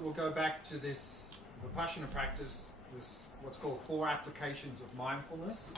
So we'll go back to this Vipassana practice, this what's called 4 applications of mindfulness.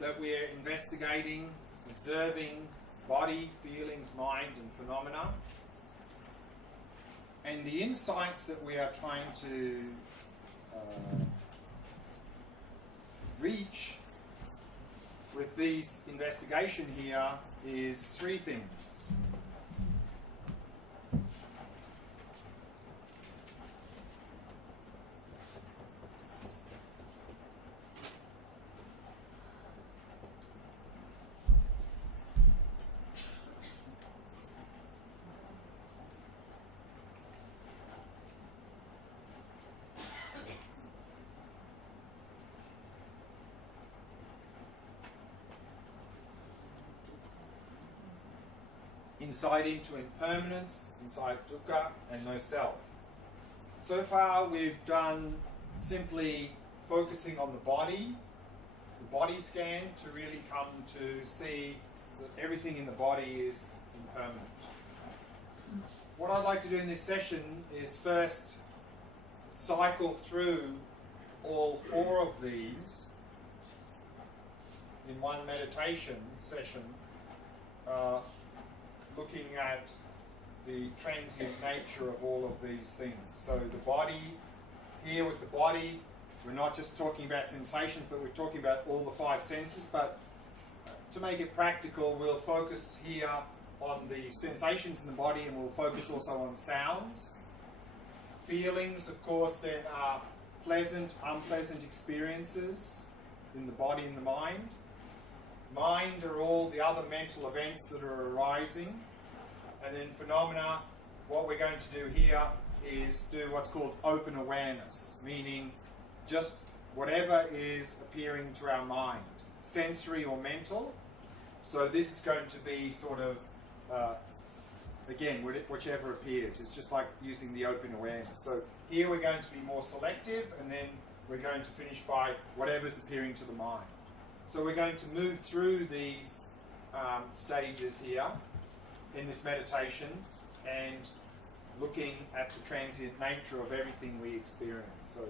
That we're investigating, observing body, feelings, mind, and phenomena. And the insights that we are trying to reach with these investigation here is 3 things. Insight into impermanence, insight dukkha, and no self. So far we've done simply focusing on the body scan, to really come to see that everything in the body is impermanent. What I'd like to do in this session is first cycle through all 4 of these in one meditation session, looking at the transient nature of all of these things. So the body, here with the body, we're not just talking about sensations, but we're talking about all the 5 senses. But to make it practical, we'll focus here on the sensations in the body, and we'll focus also on sounds. Feelings, of course, then are pleasant, unpleasant experiences in the body and the mind. Mind are all the other mental events that are arising. And then phenomena, what we're going to do here is do what's called open awareness, meaning just whatever is appearing to our mind, sensory or mental. So this is going to be sort of, again, whichever appears. It's just like using the open awareness. So here we're going to be more selective, and then we're going to finish by whatever's appearing to the mind. So we're going to move through these stages here in this meditation and looking at the transient nature of everything we experience. So,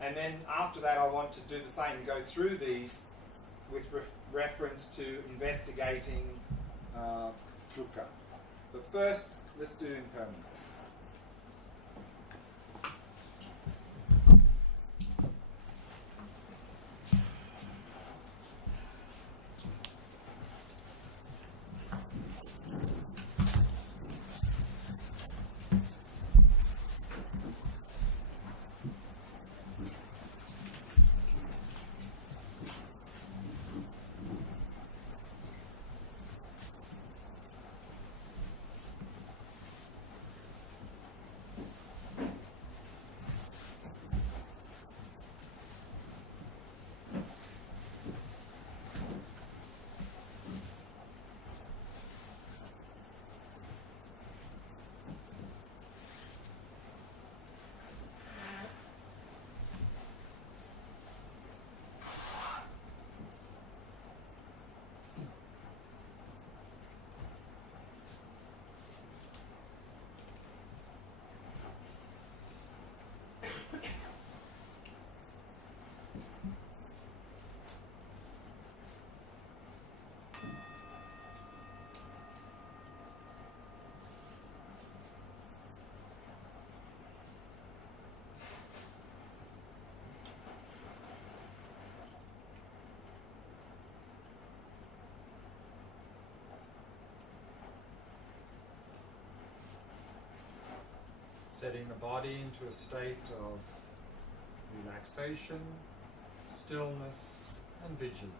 and then after that I want to do the same and go through these with reference to investigating dukkha. But first, let's do impermanence. Setting the body into a state of relaxation, stillness, and vigilance.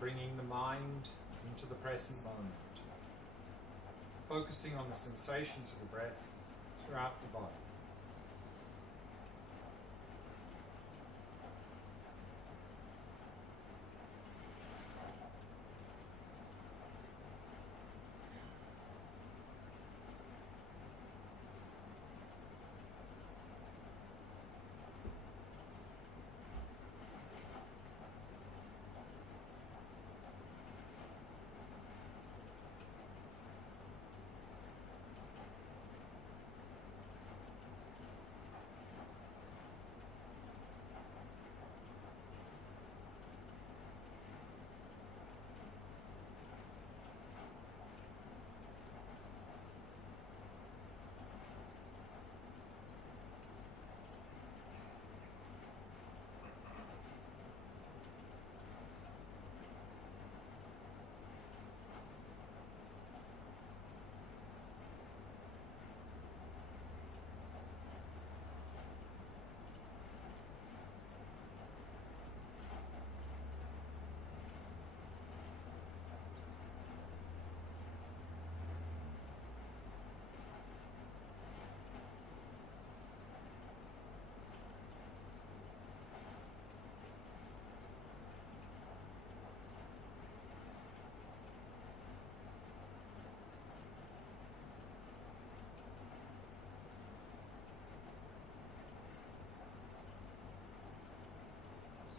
Bringing the mind into the present moment, focusing on the sensations of the breath throughout the body.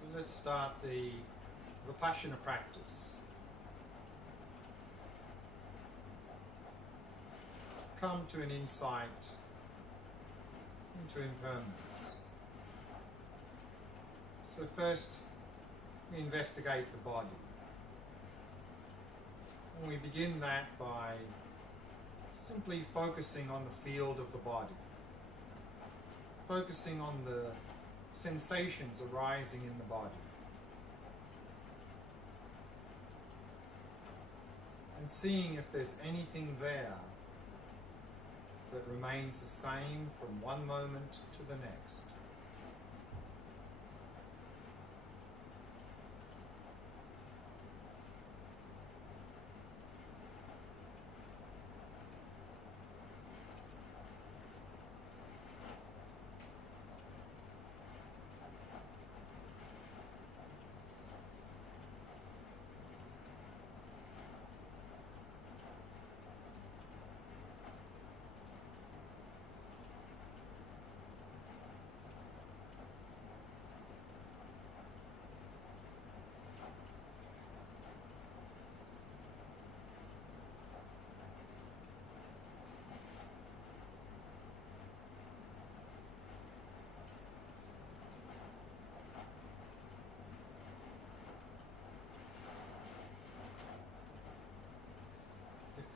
So let's start the Vipassana practice. Come to an insight into impermanence. So first we investigate the body. And we begin that by simply focusing on the field of the body. Focusing on the sensations arising in the body. And seeing if there's anything there that remains the same from one moment to the next.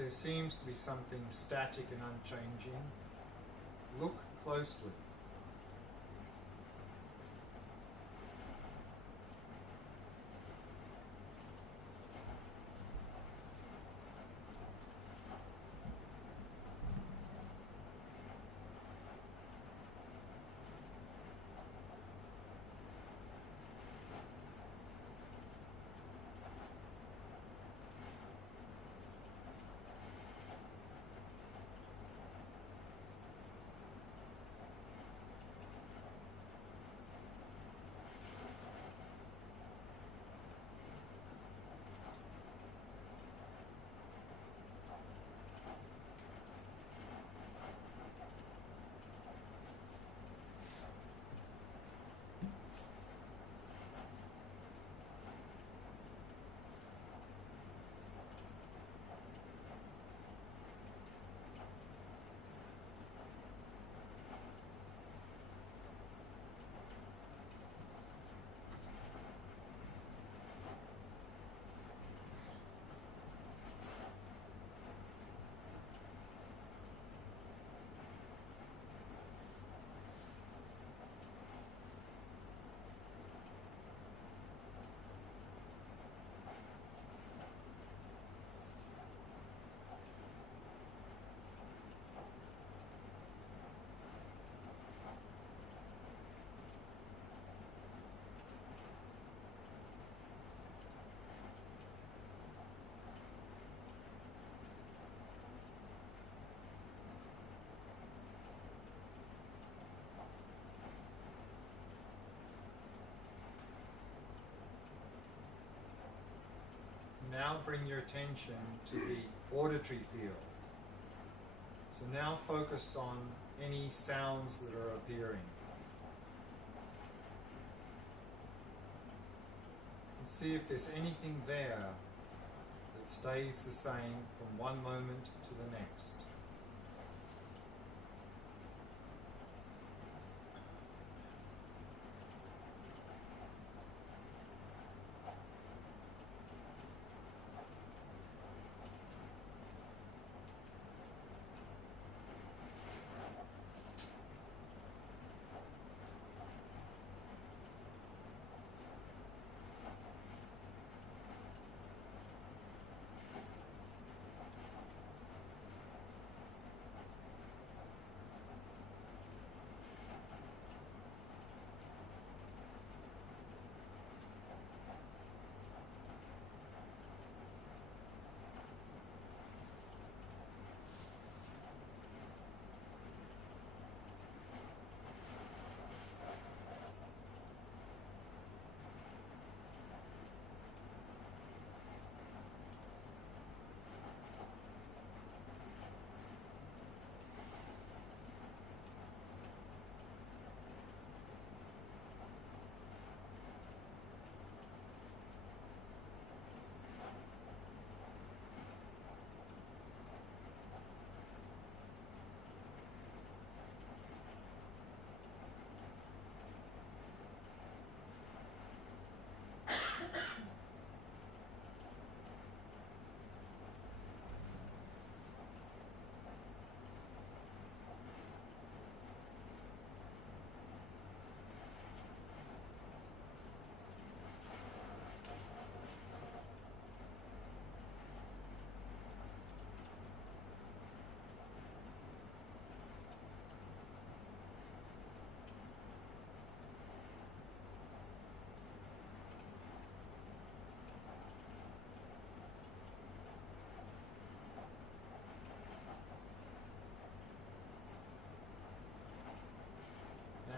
there seems to be something static and unchanging, look closely. Now bring your attention to the auditory field. So now focus on any sounds that are appearing. And see if there's anything there that stays the same from one moment to the next.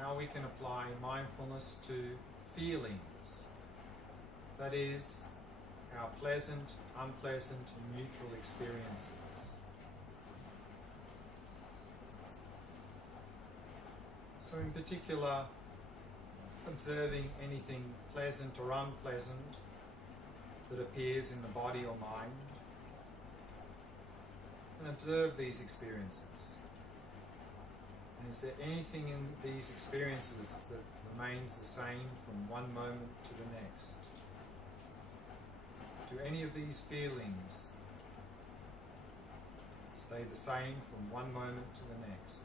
Now we can apply mindfulness to feelings. That is, our pleasant, unpleasant, and neutral experiences. So in particular, observing anything pleasant or unpleasant that appears in the body or mind, and observe these experiences. And is there anything in these experiences that remains the same from one moment to the next? Do any of these feelings Stay the same from one moment to the next.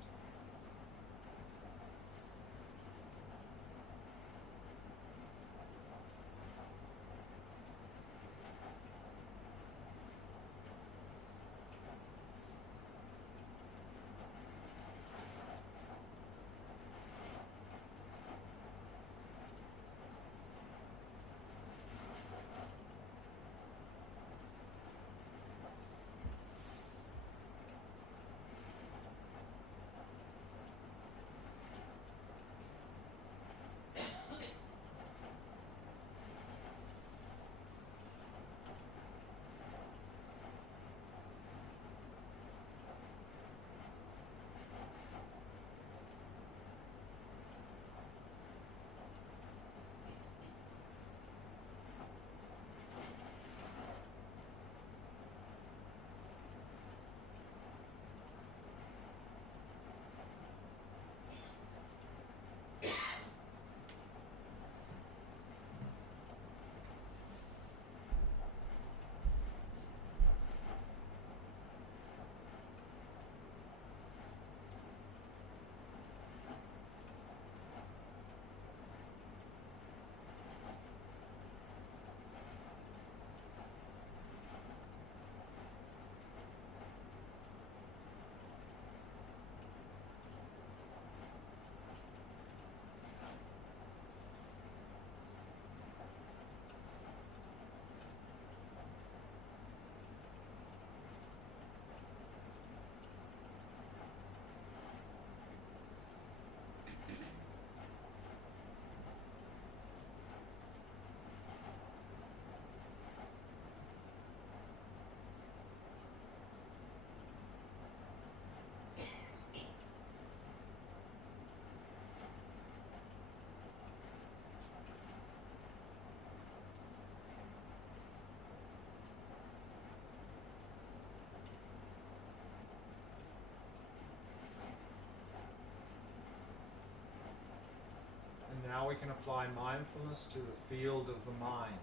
Now we can apply mindfulness to the field of the mind.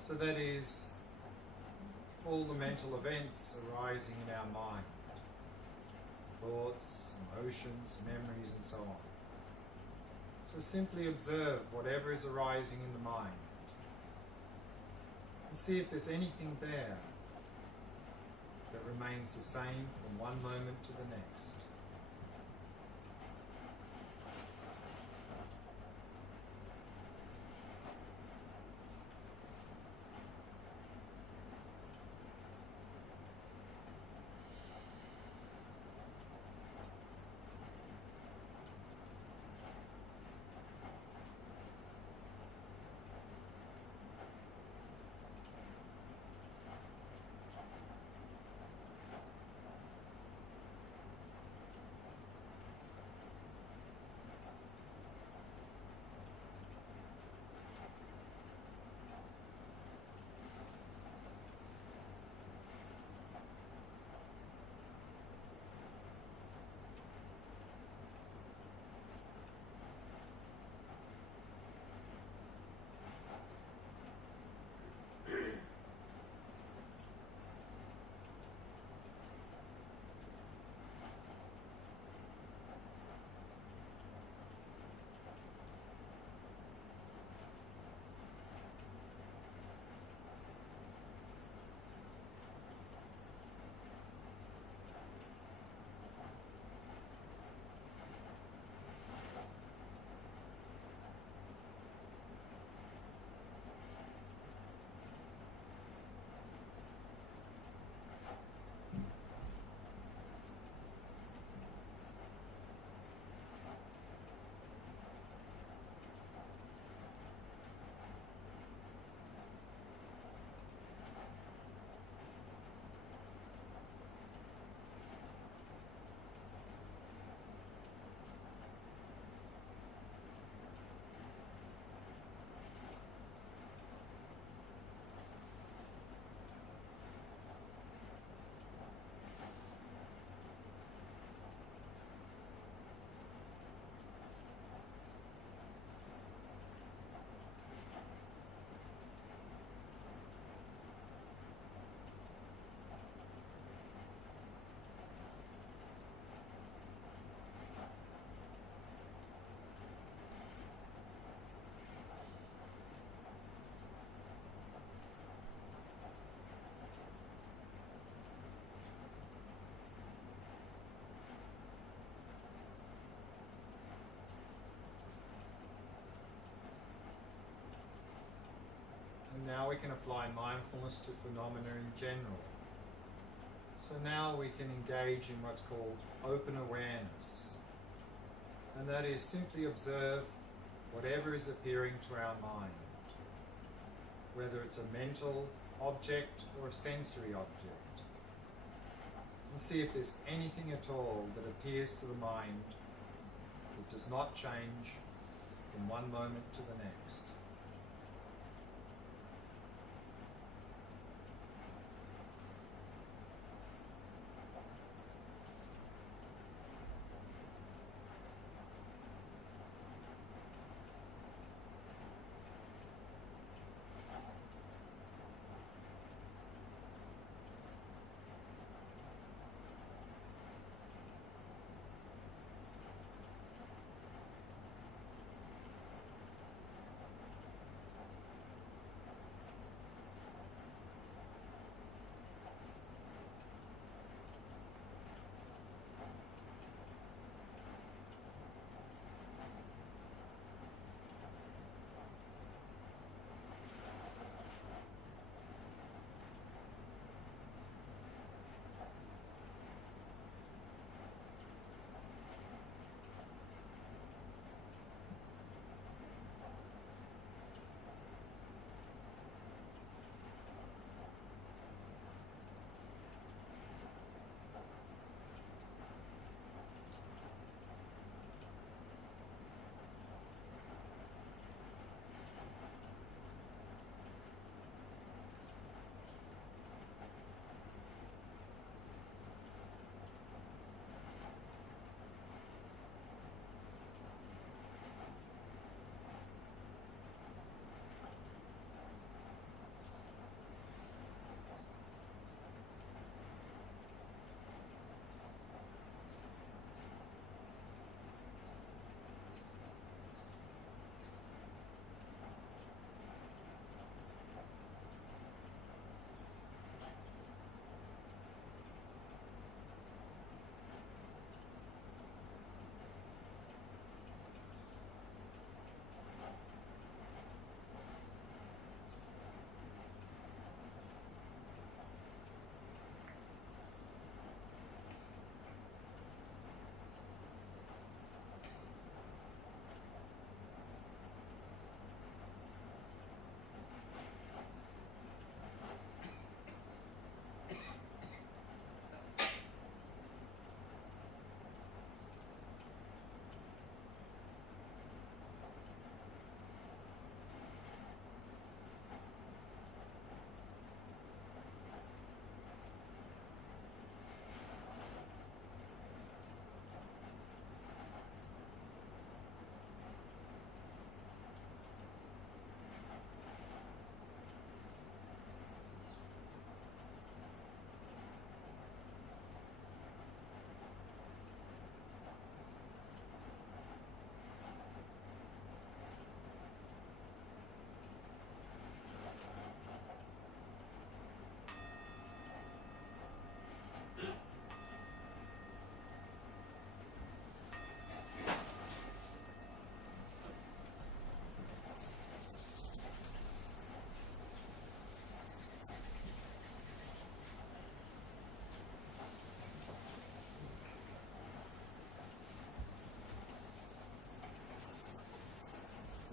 So that is all the mental events arising in our mind. Thoughts, emotions, memories, and so on. So simply observe whatever is arising in the mind. And see if there's anything there that remains the same from one moment to the next. we can apply mindfulness to phenomena in general. So now we can engage in what's called open awareness. And that is simply observe whatever is appearing to our mind, whether it's a mental object or a sensory object. And see if there's anything at all that appears to the mind that does not change from one moment to the next.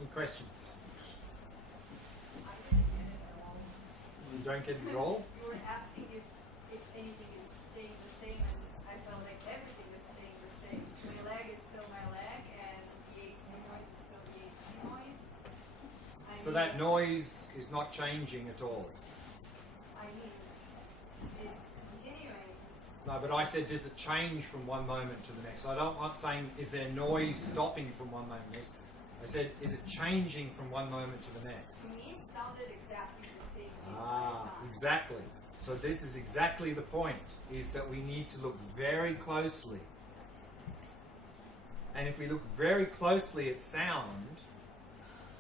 Any questions? I didn't get it at all. You don't get it at all? You were asking if anything is staying the same, and I felt like everything is staying the same. My leg is still my leg, and the AC noise is still the AC noise. So that noise is not changing at all? I mean, it's continuing. No, but I said, does it change from one moment to the next? I'm not saying, is there noise stopping from one moment to the next? I said, is it changing from one moment to the next? To me, it sounded exactly the same. Exactly. So this is exactly the point, is that we need to look very closely. And if we look very closely at sound,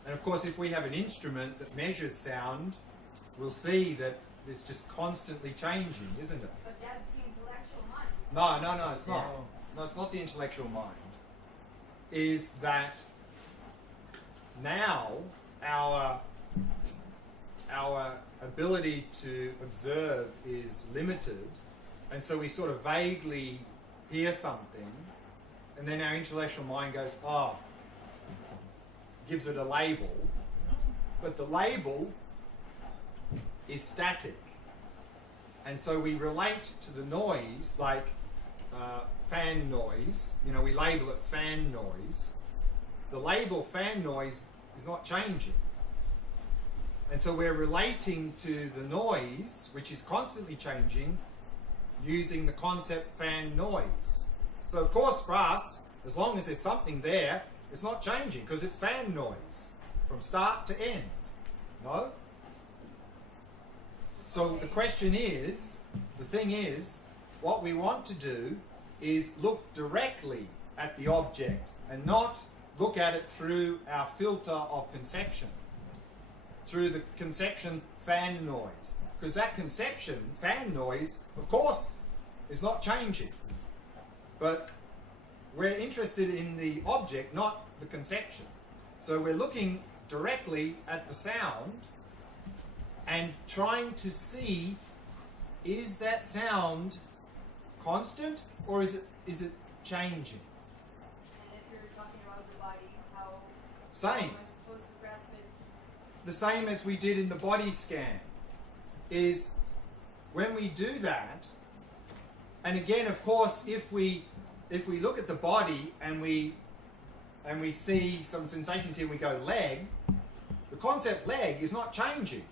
and of course if we have an instrument that measures sound, we'll see that it's just constantly changing, isn't it? But that's the intellectual mind. No, it's not. No, it's not the intellectual mind. Is that now our our ability to observe is limited, and so we sort of vaguely hear something, and then our intellectual mind goes, oh, gives it a label, but the label is static. And so we relate to the noise like fan noise. You know, we label it fan noise. The label fan noise is not changing. And so we're relating to the noise, which is constantly changing, using the concept fan noise. So of course for us, as long as there's something there, it's not changing because it's fan noise from start to end. No? So the question is, the thing is, what we want to do is look directly at the object and not look at it through our filter of conception, through the conception fan noise. Because that conception, fan noise, of course, is not changing. But we're interested in the object, not the conception. So we're looking directly at the sound and trying to see, is that sound constant or is it changing? And if you're talking about the body, how Same. am I supposed to grasp it? The same as we did in the body scan is when we do that, and again, of course, if we look at the body and we see some sensations here, we go leg, the concept leg is not changing.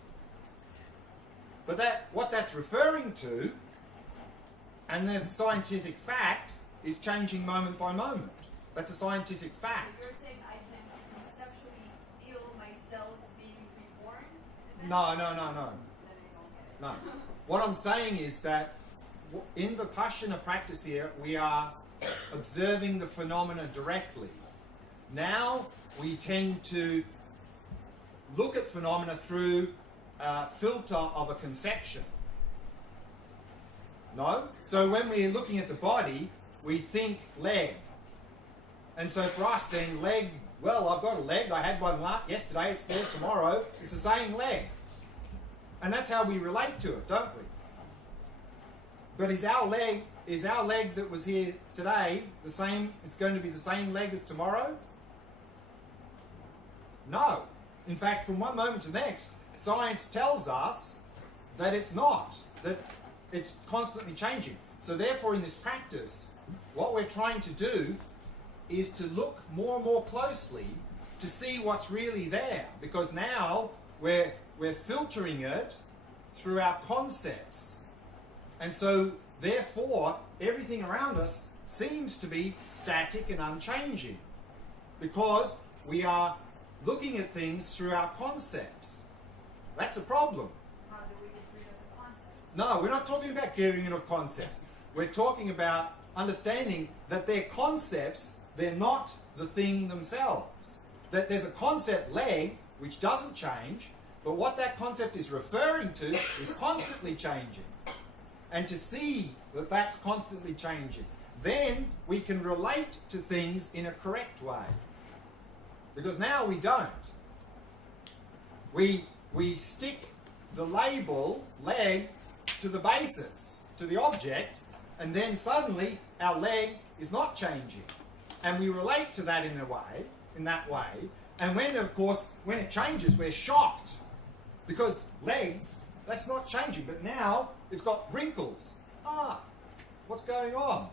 But what that's referring to, and there's a scientific fact, is changing moment by moment. That's a scientific So fact. you're saying I can conceptually feel my cells being reborn? No. Then I don't get it. No. What I'm saying is that in Vipassana practice here, we are observing the phenomena directly. Now we tend to look at phenomena through a filter of a conception. No? So when we're looking at the body, we think leg. And so for us then, leg, well, I've got a leg, I had one yesterday, it's there tomorrow, it's the same leg. And that's how we relate to it, don't we? But is our leg that was here today the same, it's going to be the same leg as tomorrow? No. In fact, from one moment to the next, science tells us that it's not, that it's constantly changing. So therefore in this practice, what we're trying to do is to look more and more closely to see what's really there, because now we're filtering it through our concepts. And so therefore everything around us seems to be static and unchanging because we are looking at things through our concepts. That's a problem. How do we get rid of the concepts? No, we're not talking about getting rid of concepts. We're talking about understanding that they're concepts, they're not the thing themselves. That there's a concept leg which doesn't change, but what that concept is referring to is constantly changing. And to see that that's constantly changing, then we can relate to things in a correct way. Because now we don't. We stick the label, leg, to the basis, to the object, and then suddenly our leg is not changing. And we relate to that in that way. And when, of course, when it changes, we're shocked. Because leg, that's not changing. But now it's got wrinkles. What's going on?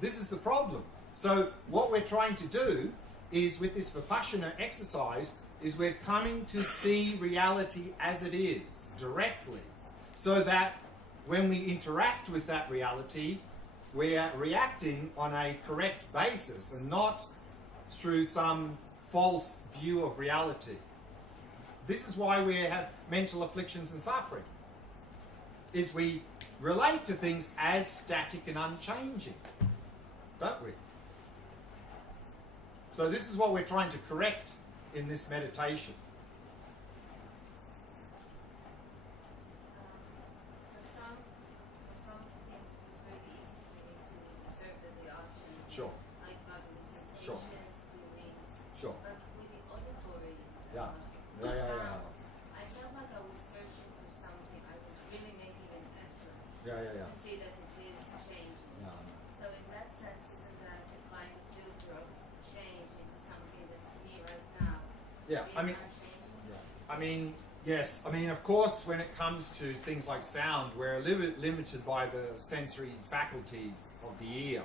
This is the problem. So what we're trying to do is, with this Vipassana exercise, is we're coming to see reality as it is, directly. So that when we interact with that reality, we're reacting on a correct basis and not through some false view of reality. This is why we have mental afflictions and suffering, is we relate to things as static and unchanging, don't we? So this is what we're trying to correct in this meditation. For some things it's very easy to me to observe the option. Sure. Like bodily sensations, Sure. feelings. Sure. But with the auditory Yeah. Yeah, yeah, sound. I felt like I was searching for something. I was really making an effort yeah. to see that it is changing. Yeah. So in that sense, isn't that the kind of filter of change into something that to me right now Yeah, is I mean, not changing? I mean, yes. I mean, of course, when it comes to things like sound, we're a little bit limited by the sensory faculty of the ear.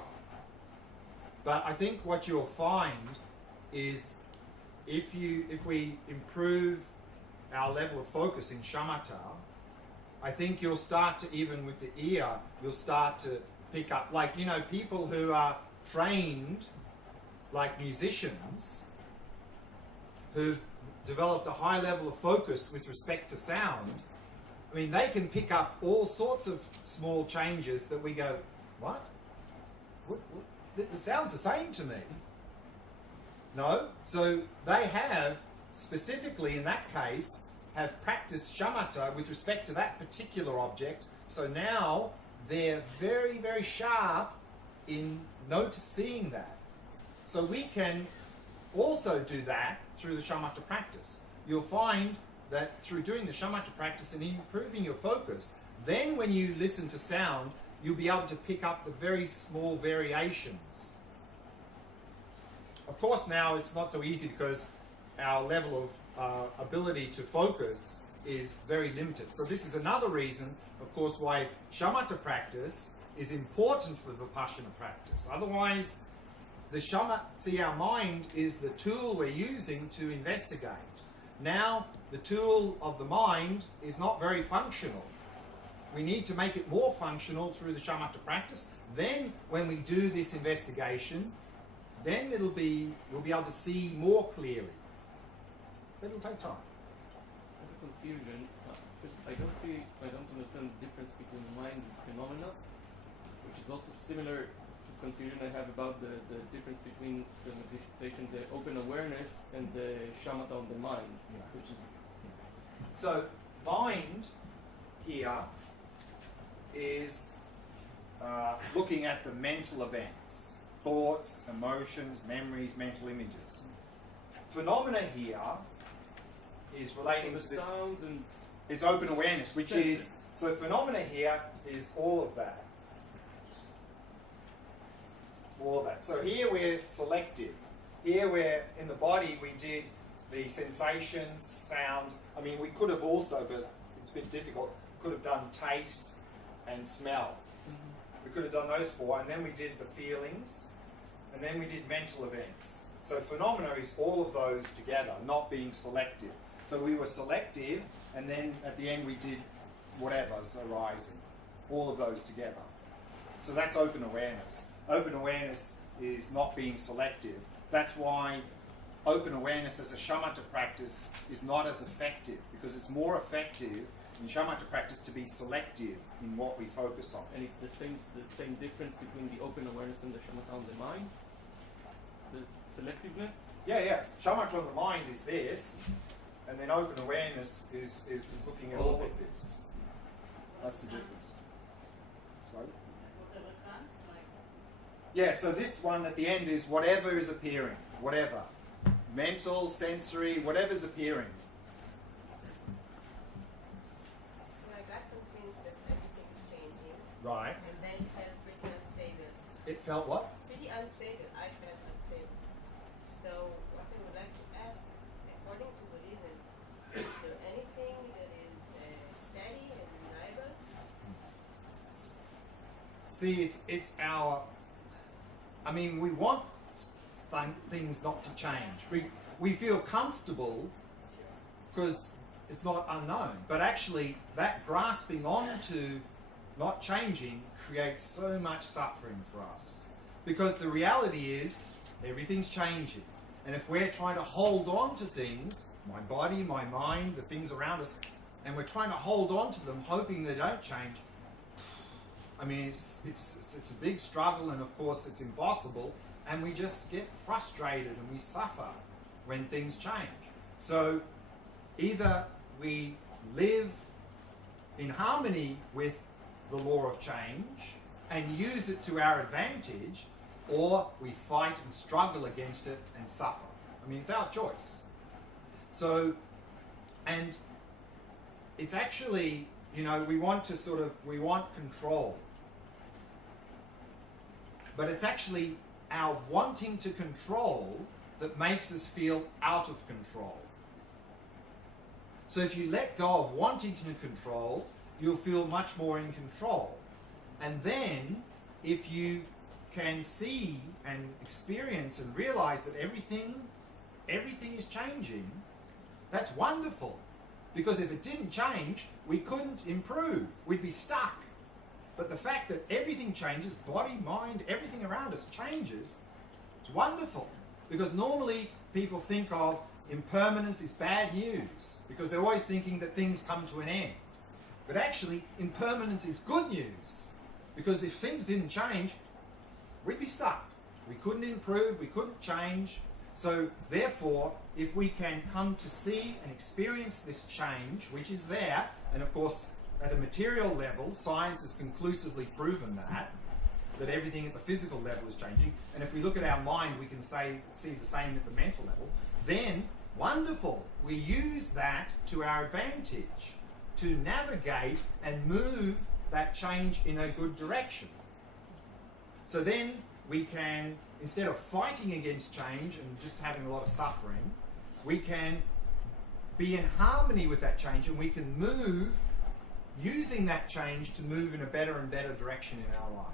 But I think what you'll find is if we improve our level of focus in shamatha, I think you'll start to, even with the ear, you'll start to pick up, like, you know, people who are trained, like musicians, who've developed a high level of focus with respect to sound. I mean, they can pick up all sorts of small changes that we go, what? It sounds the same to me. No? So they have, specifically in that case, have practiced shamatha with respect to that particular object. So now they're very, very sharp in noticing that. So we can also do that through the shamatha practice. You'll find that through doing the shamatha practice and improving your focus, then when you listen to sound, you'll be able to pick up the very small variations. Of course, now it's not so easy because our level of ability to focus is very limited. So this is another reason, of course, why shamatha practice is important for vipassana practice. Otherwise, see, our mind is the tool we're using to investigate. Now, the tool of the mind is not very functional. We need to make it more functional through the shamatha practice. Then, when we do this investigation, then we'll be able to see more clearly. But it'll take time. I have a confusion. I don't understand the difference between mind and phenomena, which is also similar to confusion I have about the difference between the meditation, the open awareness, and the shamatha on the mind, Yeah. which is So, mind here is looking at the mental events, thoughts, emotions, memories, mental images. Phenomena here is relating the to this. sounds and Is open awareness, which is, so phenomena here is all of that. All of that. So here we're selective. Here we're, in the body, we did the sensations, sound. I mean, we could have also, but it's a bit difficult, could have done taste and smell. We could have done those four, and then we did the feelings, and then we did mental events. So phenomena is all of those together, not being selective. So we were selective, and then at the end we did whatever's arising. All of those together. So that's open awareness. Open awareness is not being selective. That's why open awareness as a shamatha practice is not as effective, because it's more effective in shamatha practice to be selective in what we focus on. and it's the same difference between the open awareness and the shamatha on the mind, the selectiveness. Yeah. Shamatha on the mind is this, and then open awareness is looking at all of this. That's the difference. Sorry? Whatever comes, like. Yeah, so this one at the end is whatever is appearing. Whatever. Mental, sensory, whatever's appearing. So I got convinced that everything's changing, Right. and then it felt pretty unstable. It felt what? Pretty unstable. I felt unstable. So what I would like to ask, according to Buddhism, is there anything that is steady and reliable? See, it's our. I mean, we want things not to change. We feel comfortable because it's not unknown. But actually, that grasping onto not changing creates so much suffering for us. Because the reality is, everything's changing. And if we're trying to hold on to things, my body, my mind, the things around us, and we're trying to hold on to them, hoping they don't change, I mean, it's a big struggle, and of course it's impossible, and we just get frustrated and we suffer when things change. So either we live in harmony with the law of change and use it to our advantage, or we fight and struggle against it and suffer. I mean, it's our choice. So And it's actually, you know, we want control. But it's actually our wanting to control that makes us feel out of control. So if you let go of wanting to control, you'll feel much more in control. And then, if you can see and experience and realize that everything is changing, that's wonderful. Because if it didn't change, we couldn't improve. We'd be stuck. But the fact that everything changes, body, mind, everything around us changes, it's wonderful. Because normally people think of impermanence is bad news, because they're always thinking that things come to an end. But actually, impermanence is good news, because if things didn't change, we'd be stuck. We couldn't improve, we couldn't change. So therefore, if we can come to see and experience this change, which is there, and of course at a material level, science has conclusively proven that everything at the physical level is changing, and if we look at our mind, we can see the same at the mental level, then wonderful, we use that to our advantage to navigate and move that change in a good direction. So then we can, instead of fighting against change and just having a lot of suffering, we can be in harmony with that change, and we can move using that change to move in a better and better direction in our life.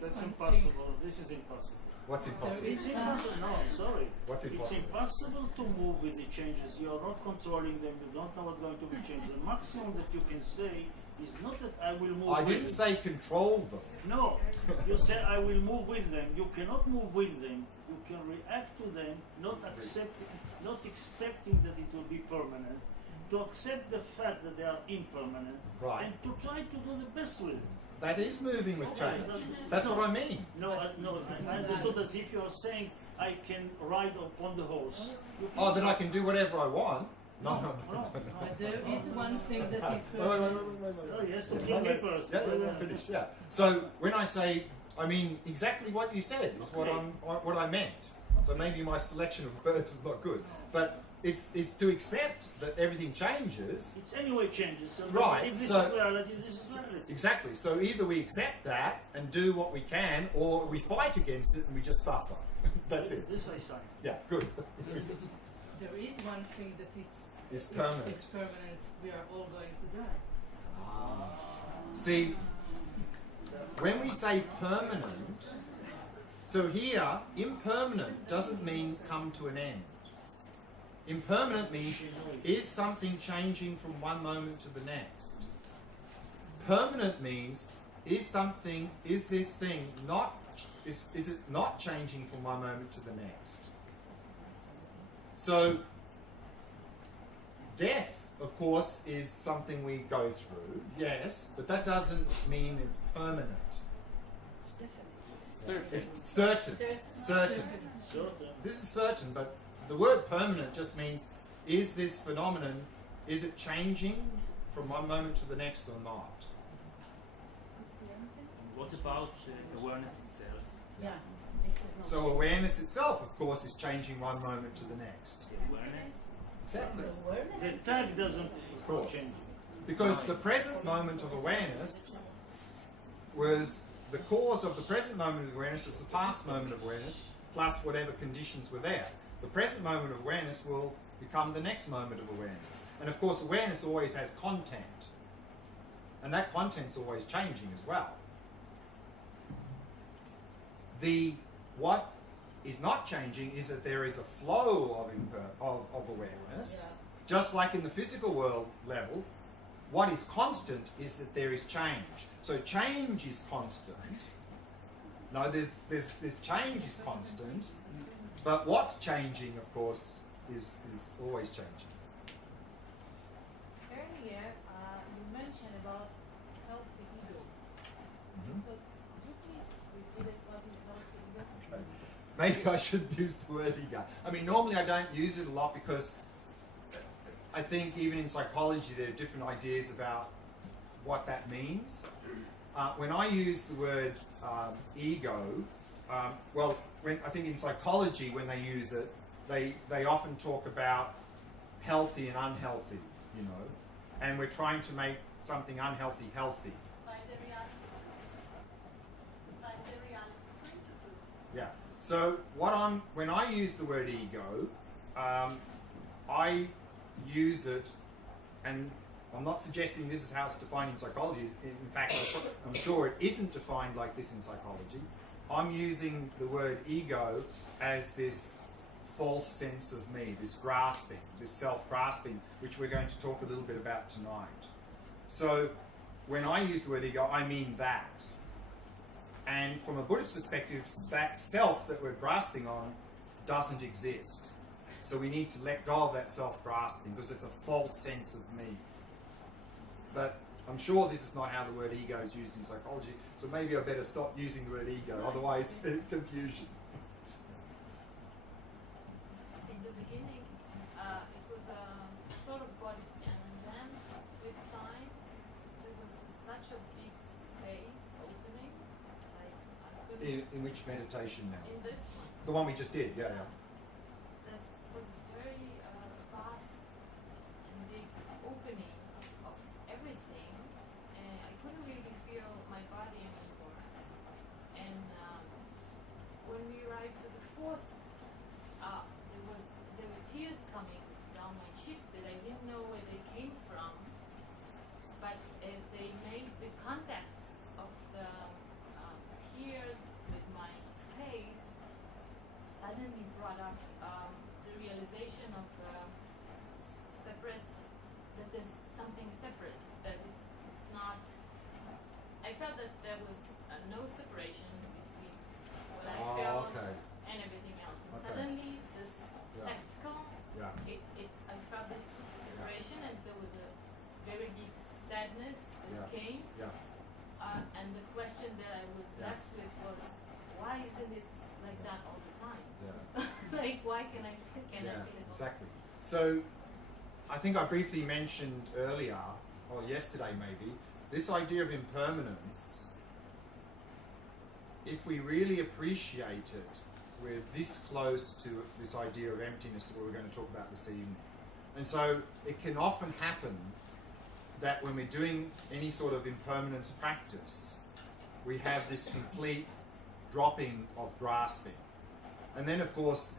That's impossible. This is impossible. What's impossible? It's impossible. No, I'm sorry. What's impossible? It's impossible to move with the changes. You are not controlling them. You don't know what's going to be changed. The maximum that you can say is not that I will move I with didn't them. say control them. No, you say I will move with them. You cannot move with them. You can react to them, not expecting that it will be permanent. To accept the fact that they are impermanent, Right. and to try to do the best with it. That is moving with change. That's what I mean. No, I understood as if you are saying I can ride upon the horse. Oh, that I can do whatever I want? No. But there is one thing that is Oh, he has to kill me first. Yeah, finish. Yeah. So when I say, I mean exactly what you said is what I meant. So maybe my selection of words was not good, but it's to accept that everything changes. It's anyway changes. So Right, if this so- is reality, this is reality. Exactly. So either we accept that and do what we can, or we fight against it and we just suffer. That's it. This I sign. Yeah. Good. there is one thing that It's permanent. It's permanent. We are all going to die. See, when we say permanent, so here, impermanent doesn't mean come to an end. Impermanent means, is something changing from one moment to the next? Permanent means, is this thing is it not changing from one moment to the next? So, death, of course, is something we go through, yes, but that doesn't mean it's permanent. It's certain. Certain. This is certain, but the word permanent just means, is this phenomenon, is it changing from one moment to the next or not? What about awareness itself? Yeah. This is not So awareness itself, of course, is changing one moment to the next. The awareness? Exactly. The tag doesn't Of course. change. Because the present moment of awareness was, the cause of the present moment of awareness was the past moment of awareness, plus whatever conditions were there. The present moment of awareness will become the next moment of awareness. And of course, awareness always has content. And that content's always changing as well. What is not changing is that there is a flow of awareness. Just like in the physical world level, what is constant is that there is change. So change is constant. No, there's change is constant, but what's changing, of course, is always changing. Earlier, you mentioned about healthy ego. Mhm. So, could you please repeat it? What is healthy ego? Maybe I shouldn't use the word ego. I mean, normally I don't use it a lot because I think even in psychology there are different ideas about what that means. When I use the word ego, I think in psychology when they use it, they often talk about healthy and unhealthy, you know, and we're trying to make something unhealthy healthy. By the reality principle. By the reality principle. Yeah. So when I use the word ego, I use it, and I'm not suggesting this is how it's defined in psychology. In fact, I'm sure it isn't defined like this in psychology. I'm using the word ego as this false sense of me, this grasping, this self-grasping, which we're going to talk a little bit about tonight. So when I use the word ego, I mean that. And from a Buddhist perspective, that self that we're grasping on doesn't exist. So we need to let go of that self-grasping because it's a false sense of me. But I'm sure this is not how the word ego is used in psychology, so maybe I better stop using the word ego, otherwise confusion. In the beginning, it was a sort of body scan, and then with time, there was such a big space opening, like I couldn't. In which meditation now? In this one. The one we just did, yeah. This was very vast and big opening of everything, and I couldn't really feel my body anymore. And when we arrived to the fourth, there were tears coming down my cheeks that I didn't know where they came from, but they made the contact of the tears with my face suddenly brought up the realization of separate, that there's something separate, that it's not. I felt that there was no separation between what I felt and everything else. And suddenly this tactical, I felt this separation, and there was a very big sadness that came. And the question that I was left with was, why isn't it like that all the time? Like, why can I feel it? Exactly. So, I think I briefly mentioned earlier, or yesterday maybe, this idea of impermanence. If we really appreciate it, we're this close to this idea of emptiness that we're going to talk about this evening. And so, it can often happen that when we're doing any sort of impermanence practice, we have this complete dropping of grasping. And then, of course,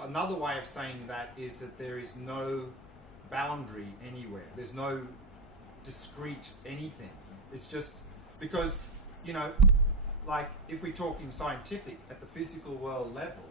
another way of saying that is that there is no boundary anywhere. There's no discrete anything. It's just because, you know, like if we're talking scientific, at the physical world level,